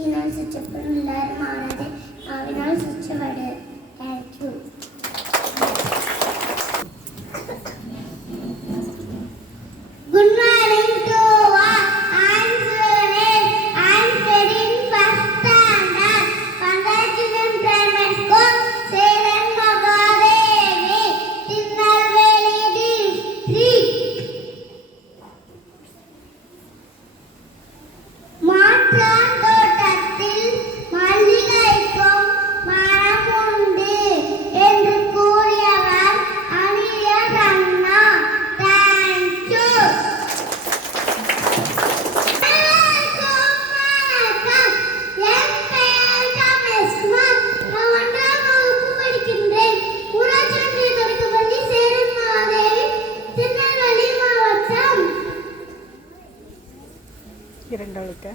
ഈ നാൾ ശിക്ഷപ്പെടുണ്ടായിരുമാറാതെ இரண்டவளுக்கு